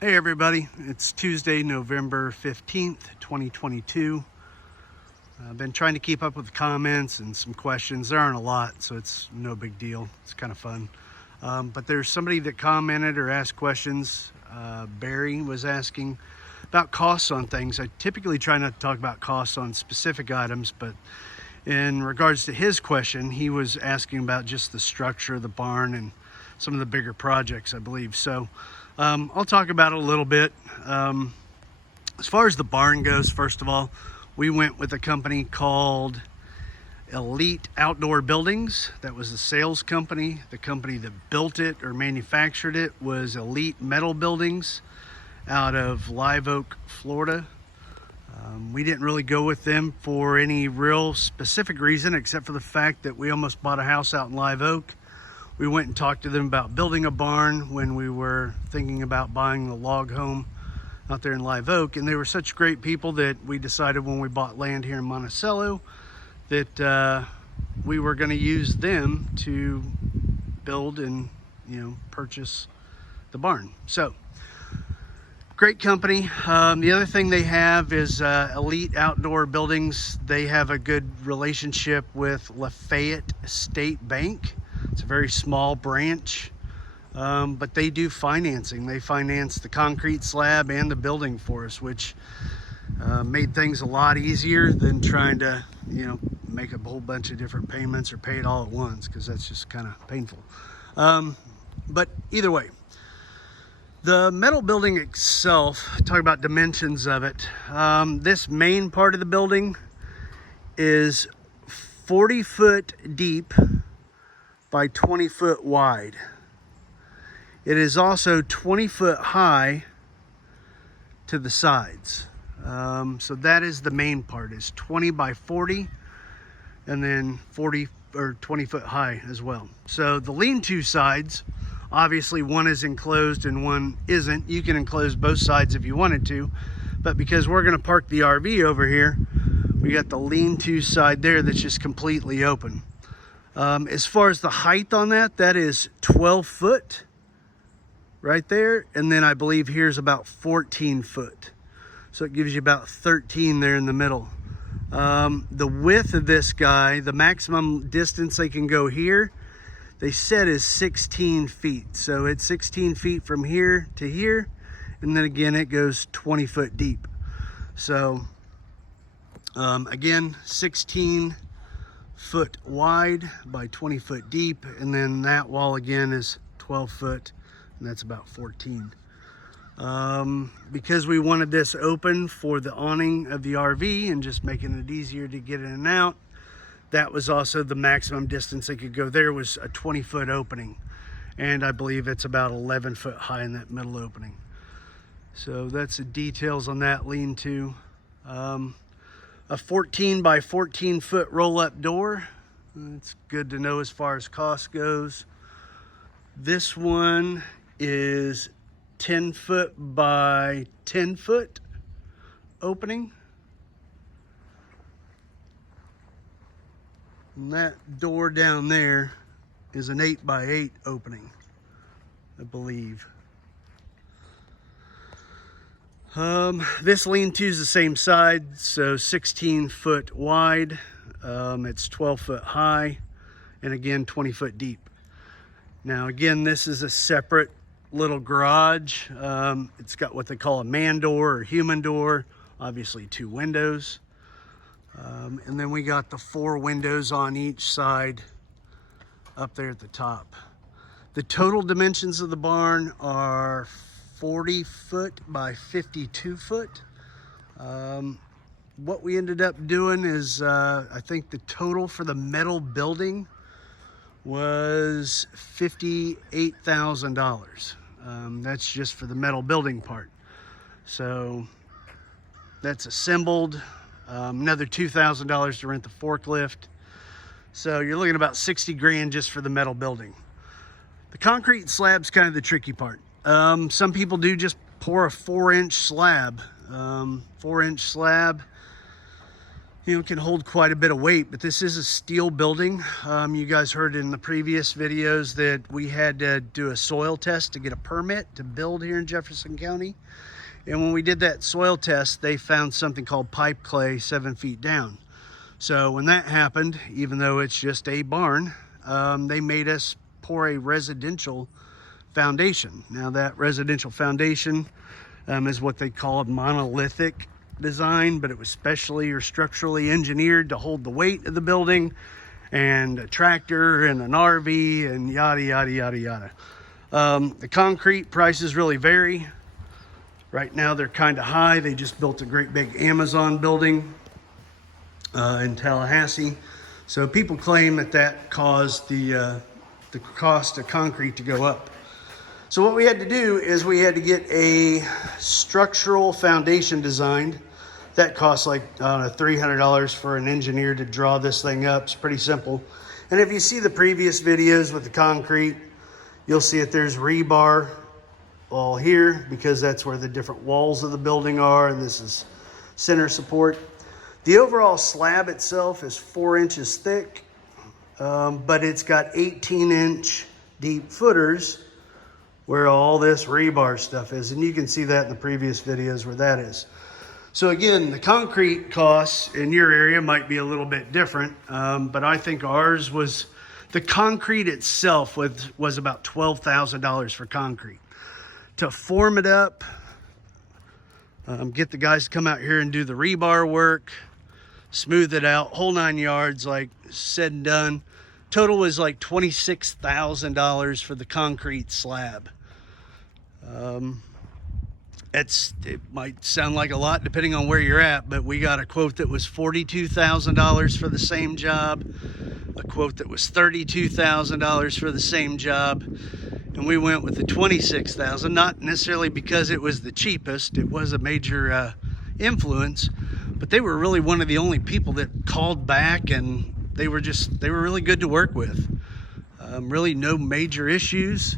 Hey everybody, it's Tuesday, November 15th, 2022. I've been trying to keep up with the comments and some questions. There aren't a lot, so it's no big deal. It's kind of fun. But there's somebody that commented or asked questions. Barry was asking about costs on things. I typically try not to talk about costs on specific items, but in regards to his question, he was asking about just the structure of the barn and some of the bigger projects, I believe. So I'll talk about it a little bit. As far as the barn goes, first of all, we went with a company called Elite Outdoor Buildings. That was the sales company. The company that built it or manufactured it was Elite Metal Buildings out of Live Oak, Florida. We didn't really go with them for any real specific reason, except for the fact that we almost bought a house out in Live Oak. We went and talked to them about building a barn when we were thinking about buying the log home out there in Live Oak. And they were such great people that we decided when we bought land here in Monticello that we were going to use them to build and, purchase the barn. So, great company. The other thing they have is Elite Outdoor Buildings. They have a good relationship with Lafayette State Bank. It's a very small branch, but they do financing. They finance the concrete slab and the building for us, which made things a lot easier than trying to, make a whole bunch of different payments or pay it all at once, because that's just kind of painful. But either way, the metal building itself, talk about dimensions of it. This main part of the building is 40 foot deep by 20 foot wide. It is also 20 foot high to the sides. So that is the main part, is 20 by 40 and then 40 or 20 foot high as well. So the lean-to sides, obviously one is enclosed and one isn't. You can enclose both sides if you wanted to, but because we're gonna park the RV over here, we got the lean-to side there that's just completely open. As far as the height on that, that is 12 foot right there. And then I believe here's about 14 foot. So it gives you about 13 there in the middle. The width of this guy, the maximum distance they can go here, they said is 16 feet. So it's 16 feet from here to here. And then again, it goes 20 foot deep. So again, 16 foot wide by 20 foot deep, and then that wall again is 12 foot, and that's about 14. Because we wanted this open for the awning of the RV and just making it easier to get in and out, that was also the maximum distance they could go. There was a 20 foot opening, and I believe it's about 11 foot high in that middle opening. So that's the details on that lean-to. A 14 by 14 foot roll-up door. It's good to know as far as cost goes. This one is 10 foot by 10 foot opening. And that door down there is an 8 by 8 opening, I believe. This lean-to is the same side, so 16 foot wide. It's 12 foot high, and again 20 foot deep. Now again, this is a separate little garage. It's got what they call a man door or human door, obviously 2 windows. And then we got the 4 windows on each side up there at the top. The total dimensions of the barn are 40 foot by 52 foot. What we ended up doing is, I think the total for the metal building was $58,000. That's just for the metal building part. So that's assembled. Another $2,000 to rent the forklift. So you're looking at about 60 grand just for the metal building. The concrete slab's kind of the tricky part. Some people do just pour a 4-inch slab. 4-inch slab can hold quite a bit of weight, but this is a steel building. You guys heard in the previous videos that we had to do a soil test to get a permit to build here in Jefferson County. And when we did that soil test, they found something called pipe clay 7 feet down. So when that happened, even though it's just a barn, they made us pour a residential foundation. Now that residential foundation is what they called monolithic design, but it was specially or structurally engineered to hold the weight of the building and a tractor and an RV and yada yada yada yada. The concrete prices really vary. Right now they're kind of high. They just built a great big Amazon building in Tallahassee, so people claim that that caused the cost of concrete to go up. So what we had to do is we had to get a structural foundation designed. That costs like, I don't know, $300 for an engineer to draw this thing up. It's pretty simple. And if you see the previous videos with the concrete, you'll see that there's rebar all here because that's where the different walls of the building are, and this is center support. The overall slab itself is 4 inches thick, but it's got 18-inch deep footers where all this rebar stuff is, and you can see that in the previous videos where that is. So again, the concrete costs in your area might be a little bit different, but I think ours was, the concrete itself was about $12,000 for concrete. To form it up, get the guys to come out here and do the rebar work, smooth it out, whole 9 yards, like said and done. Total was like $26,000 for the concrete slab. It might sound like a lot depending on where you're at, but we got a quote that was $42,000 for the same job, a quote that was $32,000 for the same job, and we went with the $26,000, not necessarily because it was the cheapest. It was a major influence, but they were really one of the only people that called back, and they were really good to work with. Really no major issues.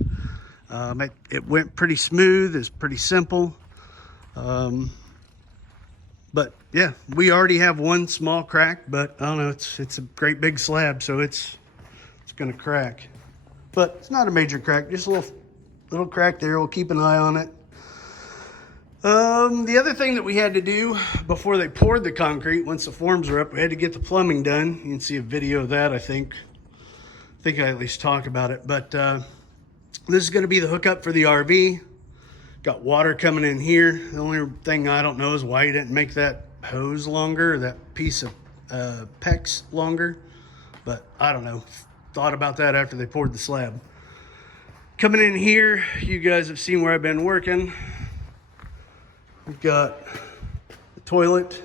It went pretty smooth. It's pretty simple. But yeah, we already have one small crack, but I don't know, it's a great big slab, so it's gonna crack. But it's not a major crack, just a little crack there. We'll keep an eye on it. The other thing that we had to do before they poured the concrete, once the forms were up, we had to get the plumbing done. You can see a video of that, I think I at least talked about it. But this is going to be the hookup for the RV. Got water coming in here. The only thing I don't know is why you didn't make that hose longer, that piece of PEX longer. But I don't know. Thought about that after they poured the slab. Coming in here, you guys have seen where I've been working. We've got the toilet.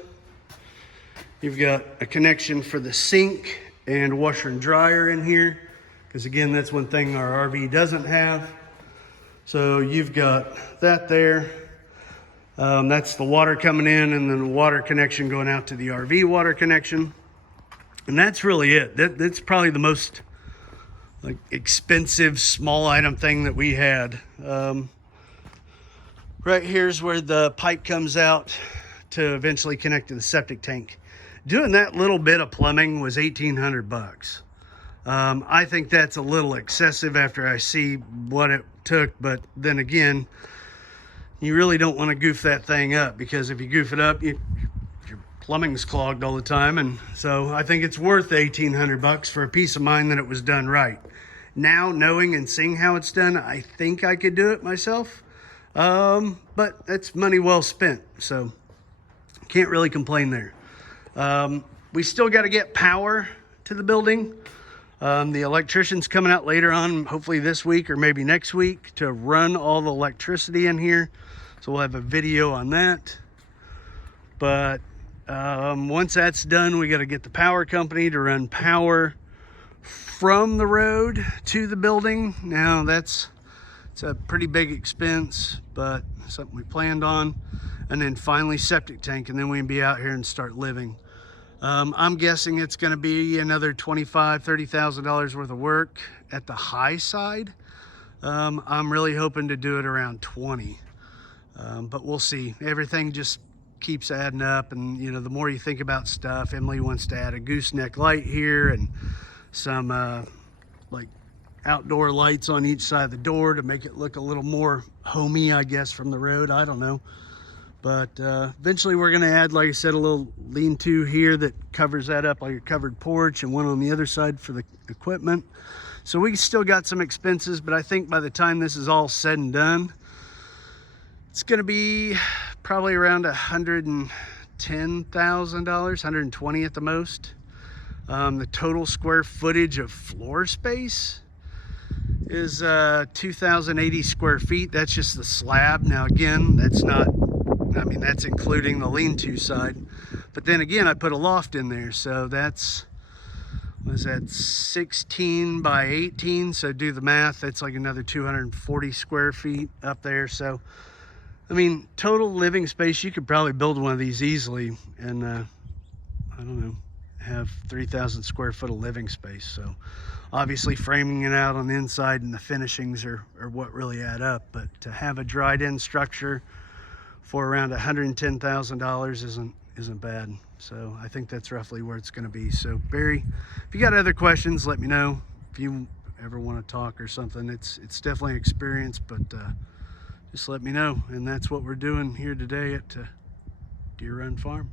You've got a connection for the sink and washer and dryer in here, because again, that's one thing our RV doesn't have. So you've got that there. That's the water coming in, and then the water connection going out to the RV water connection. And that's really it. That's probably the most expensive small item thing that we had. Right here's where the pipe comes out to eventually connect to the septic tank. Doing that little bit of plumbing was $1,800. I think that's a little excessive after I see what it took, but then again, you really don't want to goof that thing up, because if you goof it up, your plumbing's clogged all the time. And so I think it's worth $1,800 for a peace of mind that it was done right. Now, knowing and seeing how it's done, I think I could do it myself. But it's money well spent, so can't really complain there. We still got to get power to the building. The electrician's coming out later on, hopefully this week or maybe next week, to run all the electricity in here. So we'll have a video on that. But once that's done, we got to get the power company to run power from the road to the building. Now it's a pretty big expense, but something we planned on. And then finally septic tank, and then we can be out here and start living. I'm guessing it's going to be another $25,000, $30,000 worth of work at the high side. I'm really hoping to do it around 20, but we'll see. Everything just keeps adding up, and you know, the more you think about stuff. Emily wants to add a gooseneck light here and some like outdoor lights on each side of the door to make it look a little more homey, I guess, from the road. I don't know. But eventually we're gonna add, like I said, a little lean-to here that covers that up, like a covered porch, and one on the other side for the equipment. So we still got some expenses, but I think by the time this is all said and done, it's gonna be probably around $110,000, $120 at the most. The total square footage of floor space is 2,080 square feet. That's just the slab. Now again, that's not, I mean, that's including the lean-to side. But then again, I put a loft in there, so that's, was that 16 by 18? So do the math, that's like another 240 square feet up there. So, I mean, total living space, you could probably build one of these easily and, I don't know, have 3,000 square foot of living space. So obviously framing it out on the inside and the finishings are what really add up. But to have a dried in structure for around $110,000 isn't bad. So I think that's roughly where it's going to be. So Barry, if you got other questions, let me know. If you ever want to talk or something, it's definitely an experience, but just let me know. And that's what we're doing here today at Deer Run Farm.